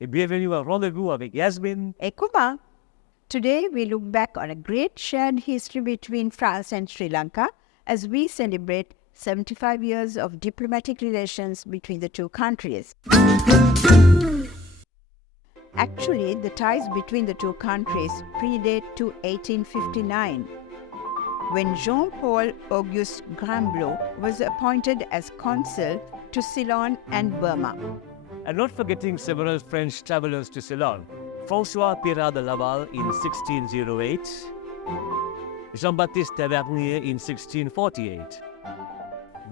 et bienvenue à Rendez-Vous avec Yasmin and Kumar. Today we look back on a great shared history between France and Sri Lanka as we celebrate 75 years of diplomatic relations between the two countries. Actually, the ties between the two countries predate to 1859, when Jean-Paul Auguste Gramblot was appointed as consul to Ceylon and Burma. And not forgetting several French travelers to Ceylon. François Pira de Laval in 1608, Jean-Baptiste Tavernier in 1648.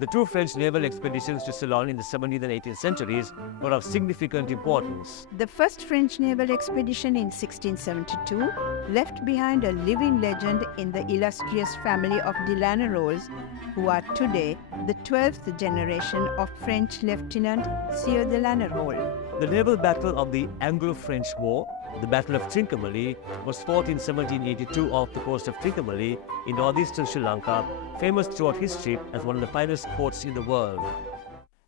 The two French naval expeditions to Ceylon in the 17th and 18th centuries were of significant importance. The first French naval expedition in 1672 left behind a living legend in the illustrious family of de Lannerolles, who are today the 12th generation of French Lieutenant Sieur de Lannerolles. The naval battle of the Anglo-French War, the Battle of Trincomalee, was fought in 1782 off the coast of Trincomalee in northeastern Sri Lanka, famous throughout history as one of the finest ports in the world.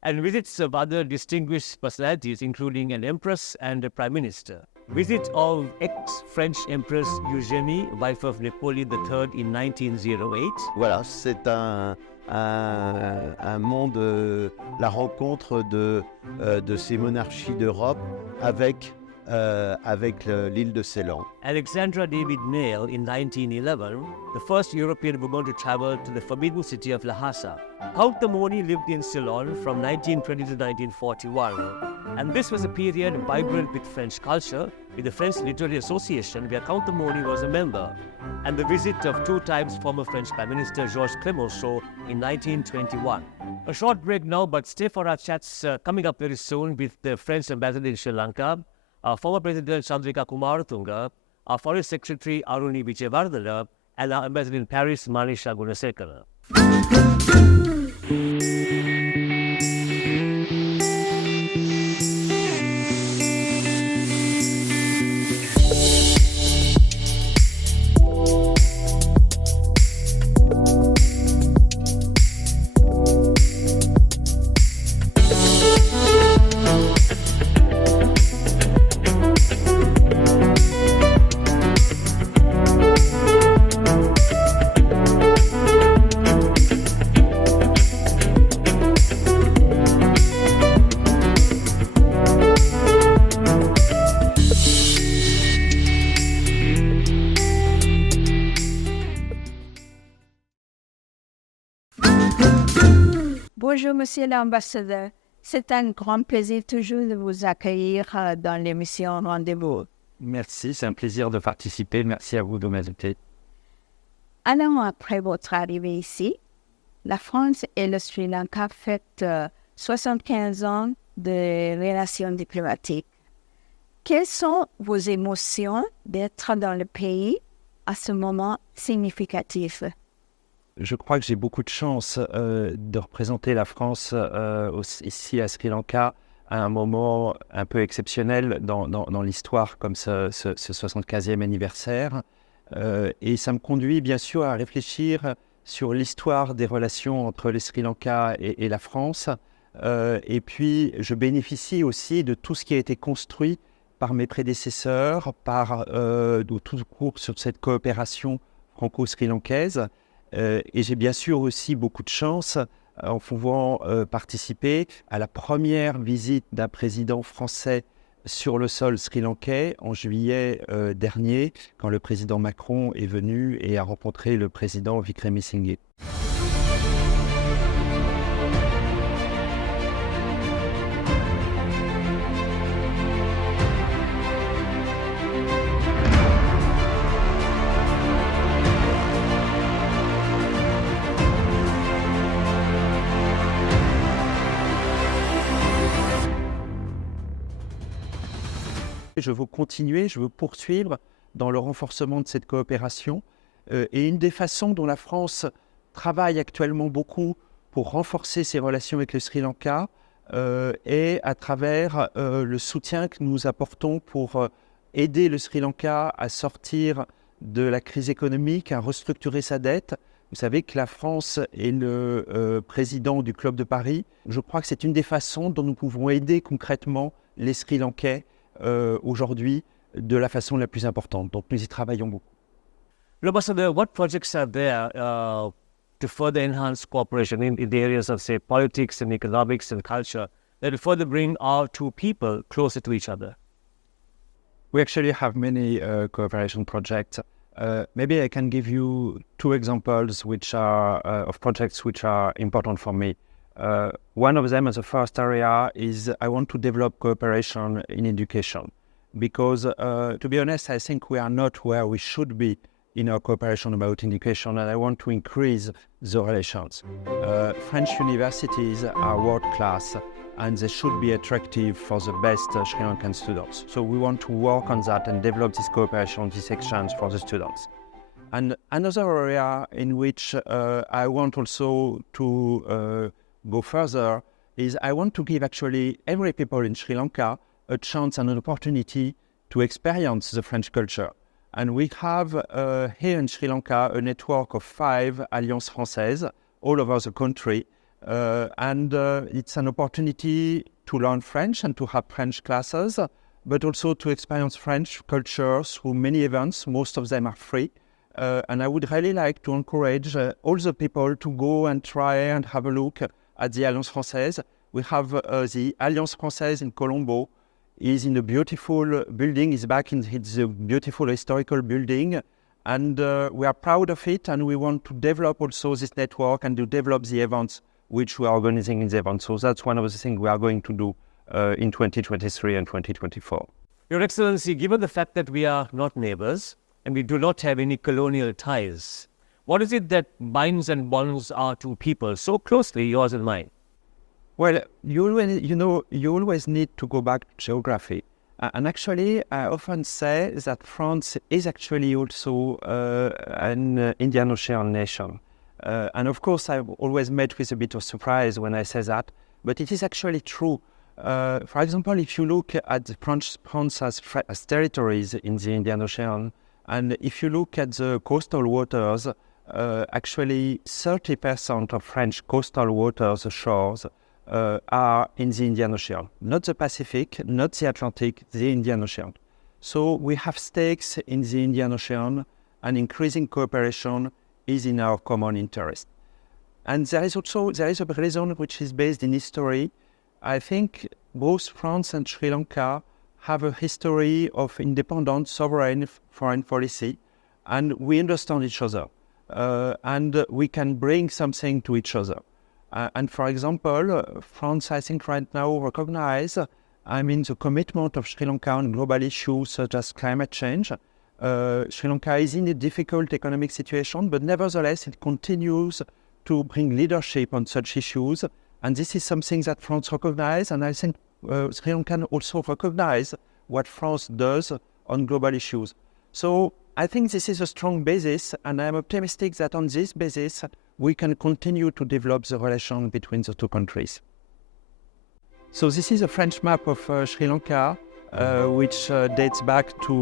And visits of other distinguished personalities, including an empress and a prime minister. Visit of ex-French Empress Eugénie, wife of Napoleon III in 1908. Voilà, c'est un monde, la rencontre de ces monarchies d'Europe avec l'île de Ceylon. Alexandra David Neil in 1911, the first European woman to travel to the forbidden city of Lhasa. Count Thamoni lived in Ceylon from 1920 to 1941, and this was a period vibrant with French culture, with the French Literary Association where Count Thamoni was a member, and the visit of two times former French Prime Minister Georges Clemenceau in 1921. A short break now, but stay for our chats coming up very soon with the French Ambassador in Sri Lanka, our former President Chandrika Kumaratunga, our Foreign Secretary Aruni Wijewardene, and our Ambassador in Paris, Manisha Gunasekera. Bonjour, Monsieur l'Ambassadeur. C'est un grand plaisir toujours de vous accueillir dans l'émission Rendez-Vous. Merci, c'est un plaisir de participer. Merci à vous de m'inviter. Un an après votre arrivée ici, la France et le Sri Lanka fêtent 75 ans de relations diplomatiques. Quelles sont vos émotions d'être dans le pays à ce moment significatif? Je crois que j'ai beaucoup de chance de représenter la France ici à Sri Lanka à un moment un peu exceptionnel dans l'histoire comme ce 75e anniversaire. Et ça me conduit bien sûr à réfléchir sur l'histoire des relations entre le Sri Lanka et la France. Et puis je bénéficie aussi de tout ce qui a été construit par mes prédécesseurs, de tout cours sur cette coopération franco-sri-lankaise. Et j'ai bien sûr aussi beaucoup de chance en pouvant participer à la première visite d'un président français sur le sol sri-lankais en juillet dernier, quand le président Macron est venu et a rencontré le président Wickremesinghe. Je veux continuer, je veux poursuivre dans le renforcement de cette coopération. Et une des façons dont la France travaille actuellement beaucoup pour renforcer ses relations avec le Sri Lanka est à travers le soutien que nous apportons pour aider le Sri Lanka à sortir de la crise économique, à restructurer sa dette. Vous savez que la France est le président du Club de Paris. Je crois que c'est une des façons dont nous pouvons aider concrètement les Sri Lankais aujourd'hui de la façon la plus importante. Donc nous y travaillons beaucoup. Ambassador, what projects are there to further enhance cooperation in the areas of, say, politics and economics and culture that will further bring our two people closer to each other? We actually have many cooperation projects. Maybe I can give you two examples which are of projects which are important for me. One of them, as a first area, is I want to develop cooperation in education because, to be honest, I think we are not where we should be in our cooperation about education, and I want to increase the relations. French universities are world-class, and they should be attractive for the best Sri Lankan students. So we want to work on that and develop this cooperation, this exchange for the students. And another area in which I want also to go further is I want to give actually every people in Sri Lanka a chance and an opportunity to experience the French culture. And we have here in Sri Lanka a network of 5 Alliances Françaises all over the country. It's an opportunity to learn French and to have French classes, but also to experience French culture through many events. Most of them are free. And I would really like to encourage all the people to go and try and have a look at the Alliance Française. We have the Alliance Française in Colombo. Is in a beautiful building, is back in its beautiful historical building. And we are proud of it, and we want to develop also this network and to develop the events which we are organizing in the event. So that's one of the things we are going to do in 2023 and 2024. Your Excellency, given the fact that we are not neighbors and we do not have any colonial ties, what is it that binds and bonds our two people so closely, yours and mine? Well, you always need to go back to geography. And actually, I often say that France is actually also an Indian Ocean nation. And of course, I've always met with a bit of surprise when I say that, but it is actually true. For example, if you look at France as territories in the Indian Ocean, and if you look at the coastal waters, actually 30% of French coastal waters, the shores, are in the Indian Ocean. Not the Pacific, not the Atlantic, the Indian Ocean. So we have stakes in the Indian Ocean, and increasing cooperation is in our common interest. And there is a reason which is based in history. I think both France and Sri Lanka have a history of independent, sovereign foreign policy, and we understand each other, and we can bring something to each other. And for example, France, I think right now recognize, the commitment of Sri Lanka on global issues such as climate change. Sri Lanka is in a difficult economic situation, but nevertheless, it continues to bring leadership on such issues. And this is something that France recognizes, and I think Sri Lanka also recognize what France does on global issues. So I think this is a strong basis, and I'm optimistic that on this basis, we can continue to develop the relation between the two countries. So this is a French map of Sri Lanka, which dates back to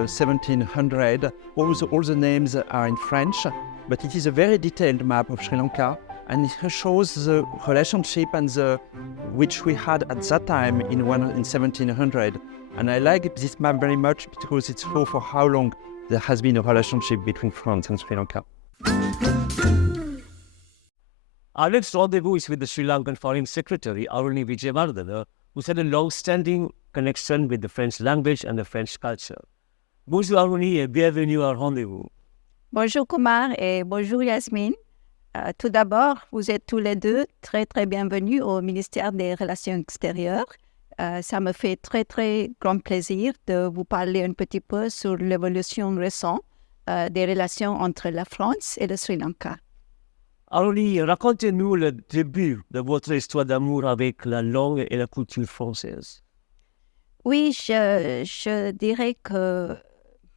1700. All the names are in French, but it is a very detailed map of Sri Lanka, and it shows the relationship and which we had at that time in 1700. And I like this map very much because it shows for how long there has been a relationship between France and Sri Lanka. Our next rendezvous is with the Sri Lankan Foreign Secretary Aruni Wijewardene, who's had a long-standing connection with the French language and the French culture. Bonjour Aruni et bienvenue à Rendez-Vous. Bonjour Kumar et bonjour Yasmin. Tout d'abord, vous êtes tous les deux très très bienvenus au ministère des Relations extérieures. Ça me fait très très grand plaisir de vous parler un petit peu sur l'évolution récente des relations entre la France et le Sri Lanka. Aruni, racontez-nous le début de votre histoire d'amour avec la langue et la culture française. Oui, je dirais que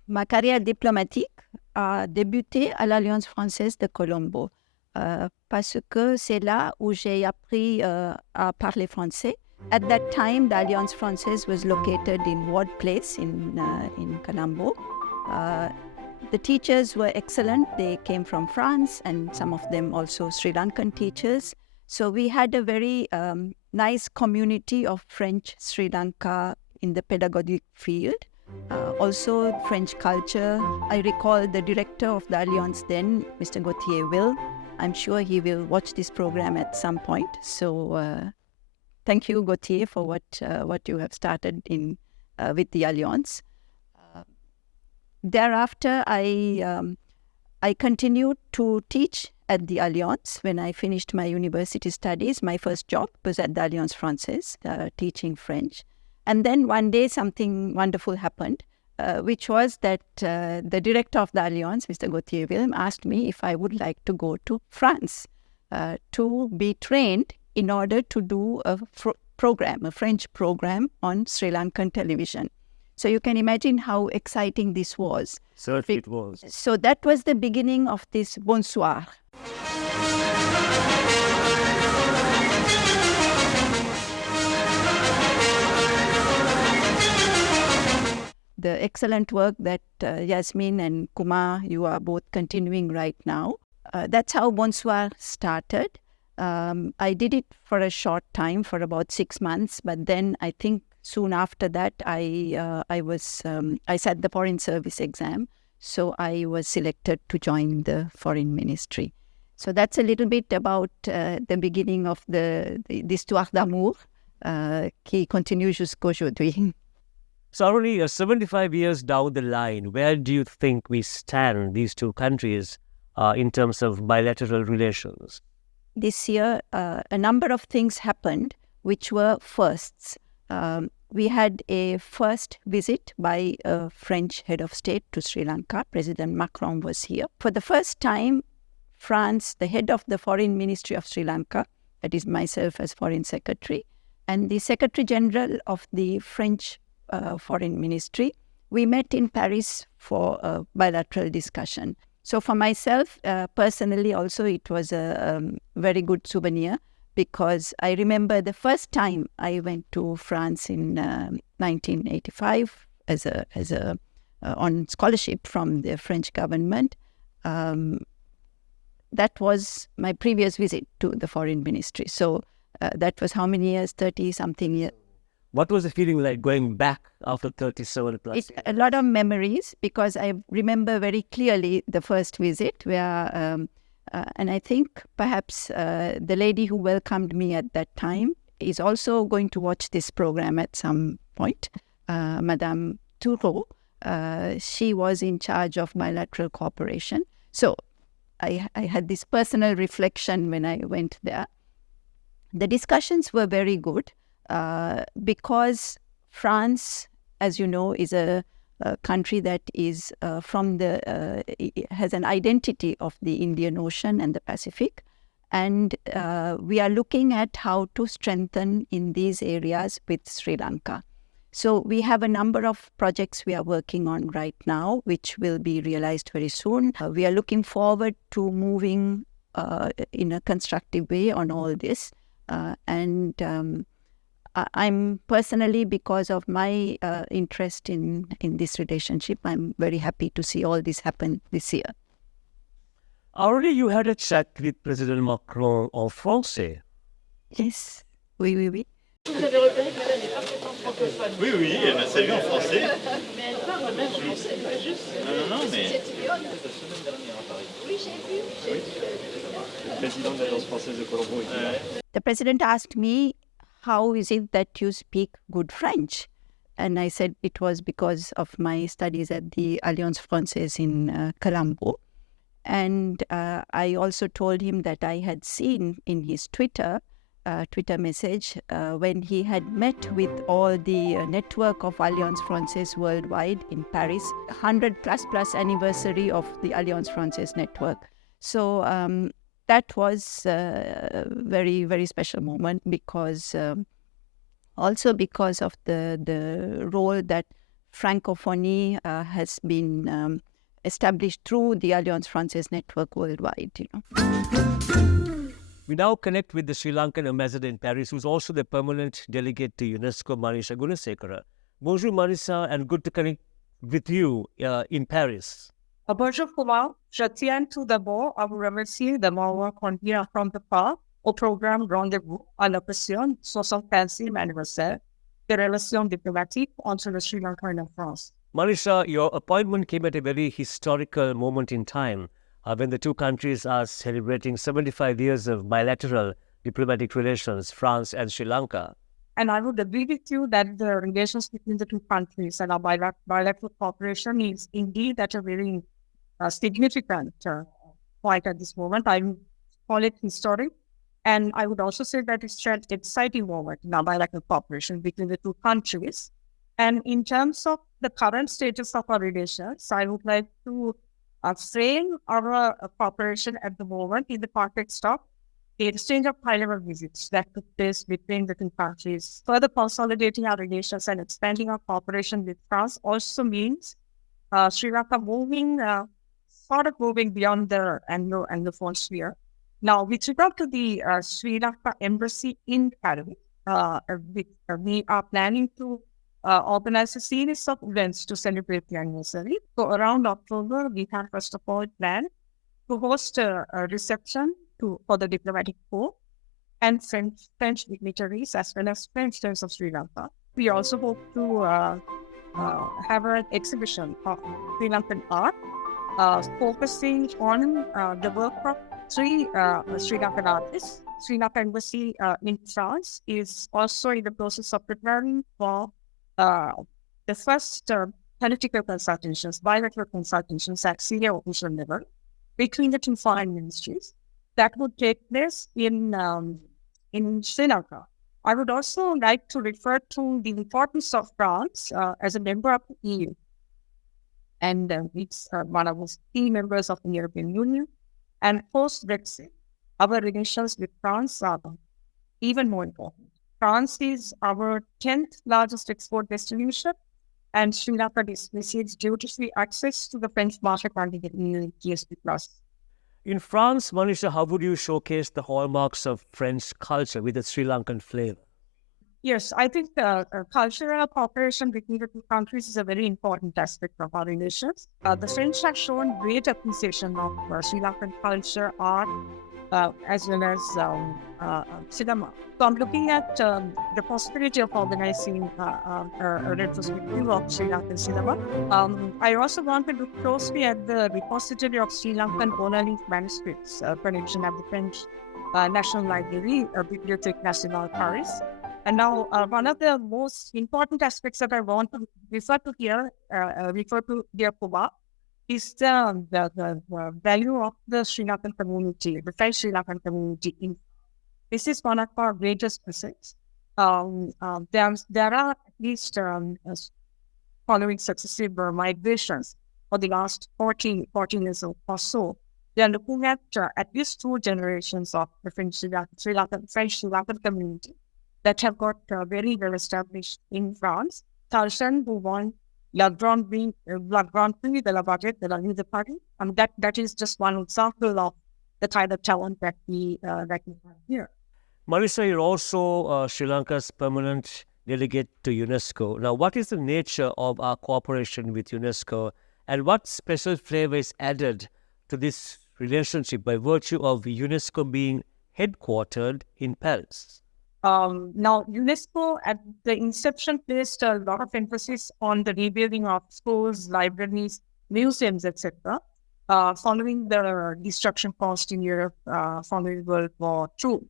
ma carrière diplomatique a débuté à l'Alliance française de Colombo parce que c'est là où j'ai appris à parler français. At that time, the Alliance Française was located in Ward Place in Colombo. The teachers were excellent. They came from France, and some of them also Sri Lankan teachers. So we had a very nice community of French Sri Lanka in the pedagogic field. Also, French culture. I recall the director of the Alliance then, Mr. Gauthier will. I'm sure he will watch this program at some point. So thank you, Gauthier, for what you have started in with the Alliance. Thereafter, I continued to teach at the Alliance. When I finished my university studies, my first job was at the Alliance Française, teaching French. And then one day something wonderful happened, which was that the director of the Alliance, Mr. Gauthier Wilm, asked me if I would like to go to France to be trained in order to do a French program on Sri Lankan television. So you can imagine how exciting this was. Certainly it was. So that was the beginning of this bonsoir. The excellent work that Yasmin and Kumar, you are both continuing right now. That's how Bonsoir started. I did it for a short time, for about 6 months, but then I think soon after that, I sat the Foreign Service exam, so I was selected to join the Foreign Ministry. So that's a little bit about the beginning of l'histoire d'amour qui continue jusqu'aujourd'hui. So only 75 years down the line, where do you think we stand, these two countries, in terms of bilateral relations? This year, a number of things happened which were firsts. We had a first visit by a French head of state to Sri Lanka. President Macron was here. For the first time, France, the head of the Foreign Ministry of Sri Lanka, that is myself as Foreign Secretary, and the Secretary General of the French Foreign Ministry, we met in Paris for a bilateral discussion. So for myself, personally also, it was a very good souvenir, because I remember the first time I went to France in 1985 on scholarship from the French government. That was my previous visit to the Foreign Ministry. So that was how many years? 30-something years. What was the feeling like going back after 37 plus? A lot of memories, because I remember very clearly the first visit where, and I think perhaps the lady who welcomed me at that time is also going to watch this program at some point, Madame Toureau. She was in charge of bilateral cooperation. So I had this personal reflection when I went there. The discussions were very good. Because France, as you know, is a country that is has an identity of the Indian Ocean and the Pacific, and we are looking at how to strengthen in these areas with Sri Lanka. So we have a number of projects we are working on right now, which will be realized very soon. We are looking forward to moving in a constructive way on all this, and I'm personally, because of my interest in this relationship, I'm very happy to see all this happen this year. Already you had a chat with President Macron en français. Yes, oui. Oui, elle m'a salué en français. Mais elle parle même français, pas juste. Non, mais... La semaine dernière à Paris. Oui, j'ai vu. Le président de l'Alliance française de Colombo était là. The president asked me, how is it that you speak good French? And I said it was because of my studies at the Alliance Française in Colombo. And I also told him that I had seen in his Twitter message when he had met with all the network of Alliance Française worldwide in Paris, 100 plus anniversary of the Alliance Française network. So that was a very, very special moment, because also because of the role that francophonie has been established through the Alliance Française network worldwide. We now connect with the Sri Lankan Ambassador in Paris, who's also the permanent delegate to UNESCO, Manisha Gunasekera. Bonjour, Manisha, and good to connect with you in Paris. Bonjour Kumar, je tiens tout d'abord à vous remercier de m'avoir convié à prendre part au programme Rendez-Vous à l'occasion du 75e anniversaire the Relations Diplomatiques entre le Sri Lanka and France. Manisha, your appointment came at a very historical moment in time when the two countries are celebrating 75 years of bilateral diplomatic relations, France and Sri Lanka. And I would agree with you that the relations between the two countries and our bilateral cooperation is indeed at a very significant point at this moment. I would call it historic. And I would also say that it's an exciting moment in our bilateral cooperation between the two countries. And in terms of the current status of our relations, I would like to frame our cooperation at the moment in the context of the exchange of high-level visits that took place between the two countries. Further consolidating our relations and expanding our cooperation with France also means Sri Lanka moving beyond the Anglophone sphere. Now, with regard to the Sri Lanka Embassy in Paris, we are planning to organize a series of events to celebrate the anniversary. So around October, we have first of all planned to host a reception for the diplomatic corps and French dignitaries as well as French friends of Sri Lanka. We also hope to have an exhibition of Sri Lankan art focusing on the work of three Sri Lankan artists. Sri Lanka Embassy in France is also in the process of preparing for the first political consultations, bilateral consultations at senior official level between the two foreign ministries that would take place in Sri Lanka. I would also like to refer to the importance of France as a member of the EU. And it's one of the key members of the European Union. And post-Brexit, our relations with France are even more important. France is our 10th largest export destination, and Sri Lanka receives duty-free access to the French market under the EU GSP+. In France, Manisha, how would you showcase the hallmarks of French culture with a Sri Lankan flavor? Yes, I think cultural cooperation between the two countries is a very important aspect of our relations. The French have shown great appreciation of Sri Lankan culture, art, as well as cinema. So I'm looking at the possibility of organizing a retrospective of Sri Lankan cinema. I also want to look closely at the repository of Sri Lankan oral manuscripts collection at the French National Library, Bibliothèque Nationale Paris. And now, one of the most important aspects that I want to refer to here, Kuba, is the value of the Sri Lankan community, the French Sri Lankan community. This is one of our greatest assets. There are at least following successive migrations for the last 40 years or so. They are looking at least two generations of the French Sri Lankan community that have got very well established in France. Tarsan, who won La Grande Prix de la Baguette de la Rue de Paris. That is just one example of the kind of talent that we have here. Manisha, you're also Sri Lanka's permanent delegate to UNESCO. Now, what is the nature of our cooperation with UNESCO, and what special flavor is added to this relationship by virtue of UNESCO being headquartered in Paris? Now, UNESCO at the inception placed a lot of emphasis on the rebuilding of schools, libraries, museums, etc. Following the destruction caused in Europe following World War II.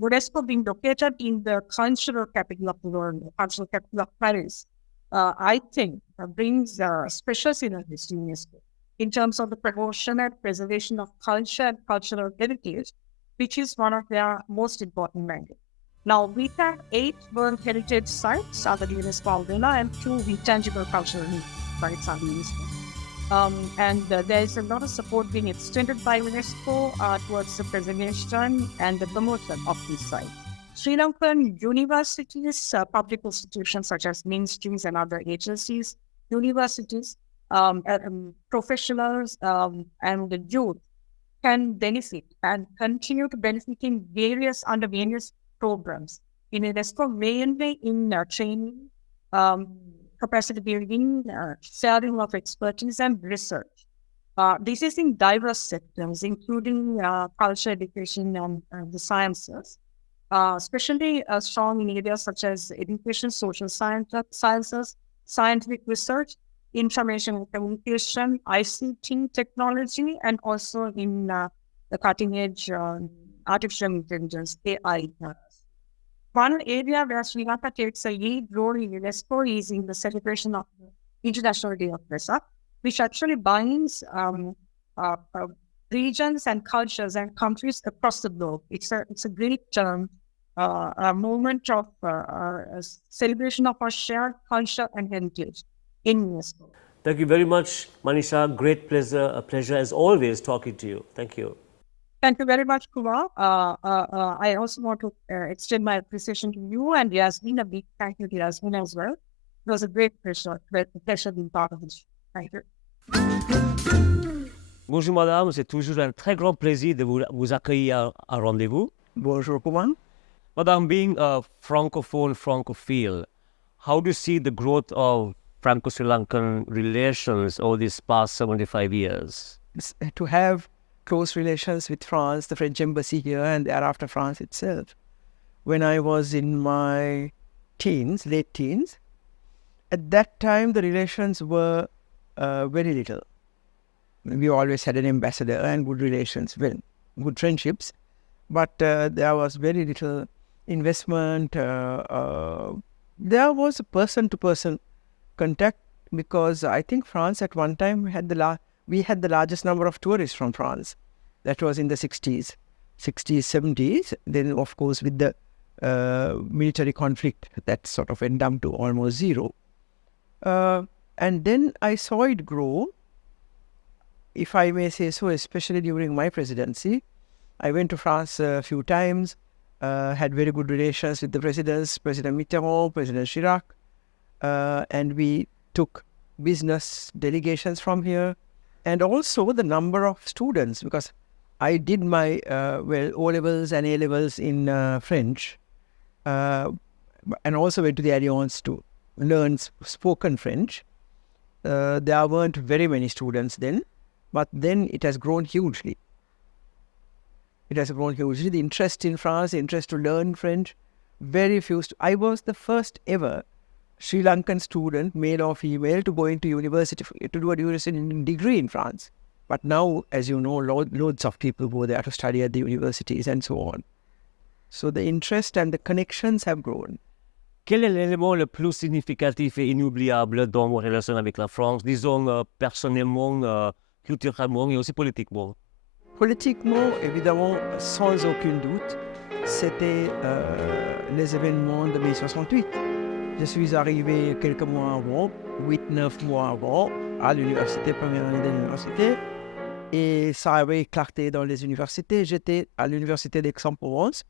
UNESCO being located in the cultural capital of the world, the cultural capital of Paris, I think brings special synergies to UNESCO in terms of the promotion and preservation of culture and cultural heritage, which is one of their most important mandates. Now, we have 8 World Heritage Sites under the UNESCO umbrella and 2 intangible cultural sites under UNESCO. And there is a lot of support being extended by UNESCO towards the preservation and the promotion of these sites. Sri Lankan universities, public institutions such as ministries and other agencies, universities, professionals, and the youth can benefit and continue to benefit in various programs in UNESCO, mainly in training, capacity building, sharing of expertise and research. This is in diverse sectors, including culture, education, and the sciences. especially strong in areas such as education, social sciences, scientific research, information and communication, ICT technology, and also in the cutting edge artificial intelligence, AI. One area where Sri Lanka takes a lead role in UNESCO is in the celebration of the International Day of Vesak, which actually binds regions and cultures and countries across the globe. It's a great a moment of celebration of our shared culture and heritage in UNESCO. Thank you very much, Manisha. Great pleasure, a pleasure as always talking to you. Thank you. Thank you very much, Kumar. I also want to extend my appreciation to you and Yasmin. A big thank you to Yasmin as well. It was a great pleasure being part of this. Thank you. Bonjour madame, c'est toujours un très grand plaisir de vous accueillir à Rendez-Vous. Bonjour, Kumar. Madame, being a francophone, francophile, how do you see the growth of Franco-Sri Lankan relations over these past 75 years? To have close relations with France, the French embassy here, and thereafter France itself. When I was in my teens, late teens, at that time the relations were very little. We always had an ambassador and good relations, well, good friendships, but there was very little investment. There was a person-to-person contact because I think France at one time had we had the largest number of tourists from France. That was in the 60s, 70s. Then, of course, with the military conflict, that sort of went down to almost zero. And then I saw it grow, if I may say so, especially during my presidency. I went to France a few times, had very good relations with the presidents, President Mitterrand, President Chirac, and we took business delegations from here. And also the number of students, because I did my O-levels and A-levels in French, and also went to the Alliance to learn spoken French. There weren't very many students then, but then it has grown hugely. It has grown hugely. The interest in France, the interest to learn French, very few. I was the first ever Sri Lankan student, male or female, to go into university, to do a university degree in France. But now, as you know, loads of people go there to study at the universities and so on. So the interest and the connections have grown. Quel est l'élément le plus significatif et inoubliable dans vos relations avec la France, disons personnellement, culturellement et aussi politiquement? Politiquement, évidemment, sans aucun doute, c'était les événements de mai 68. Je suis arrivé quelques mois avant, 8-9 mois avant, à l'université, première année de l'université, et ça avait éclaté dans les universités. J'étais à l'université d'Aix-en-Provence,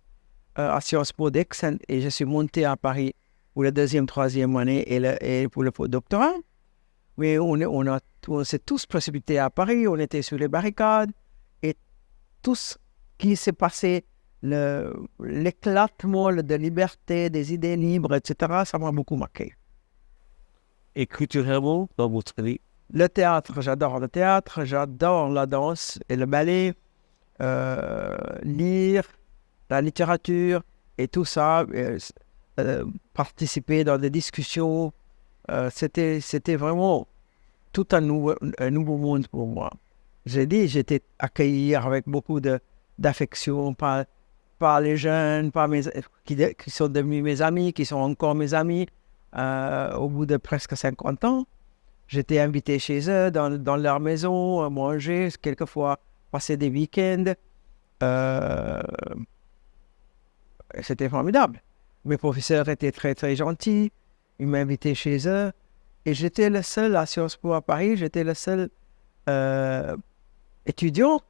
à Sciences Po d'Aix, et je suis monté à Paris pour la deuxième, troisième année et pour le doctorat. Mais on s'est tous précipités à Paris, on était sur les barricades, et tout ce qui s'est passé, l'éclatement de liberté, des idées libres, etc., ça m'a beaucoup marqué. Et culturellement, dans votre vie? Le théâtre, j'adore la danse et le ballet, lire, la littérature et tout ça, participer dans des discussions, c'était vraiment tout un nouveau monde pour moi. J'ai dit, j'étais accueilli avec beaucoup d'affection par les jeunes, qui sont devenus mes amis, qui sont encore mes amis au bout de presque 50 ans. J'étais invité chez eux, dans leur maison, à manger, quelquefois passer des week-ends. C'était formidable. Mes professeurs étaient très, très gentils. Ils m'invitaient chez eux. Et j'étais le seul à Sciences Po à Paris, j'étais le seul étudiant,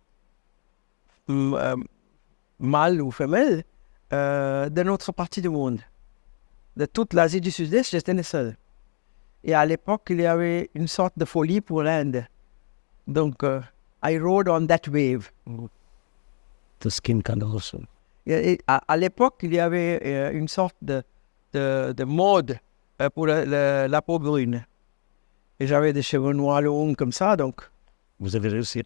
mâle ou femelle, de notre partie du monde. De toute l'Asie du Sud-Est, j'étais le seul. Et à l'époque, il y avait une sorte de folie pour l'Inde. Donc, I rode on that wave. The skin color also. Et à l'époque, il y avait une sorte de mode pour la peau brune. Et j'avais des cheveux noirs longs comme ça, donc... Vous avez réussi.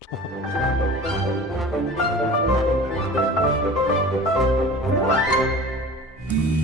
you.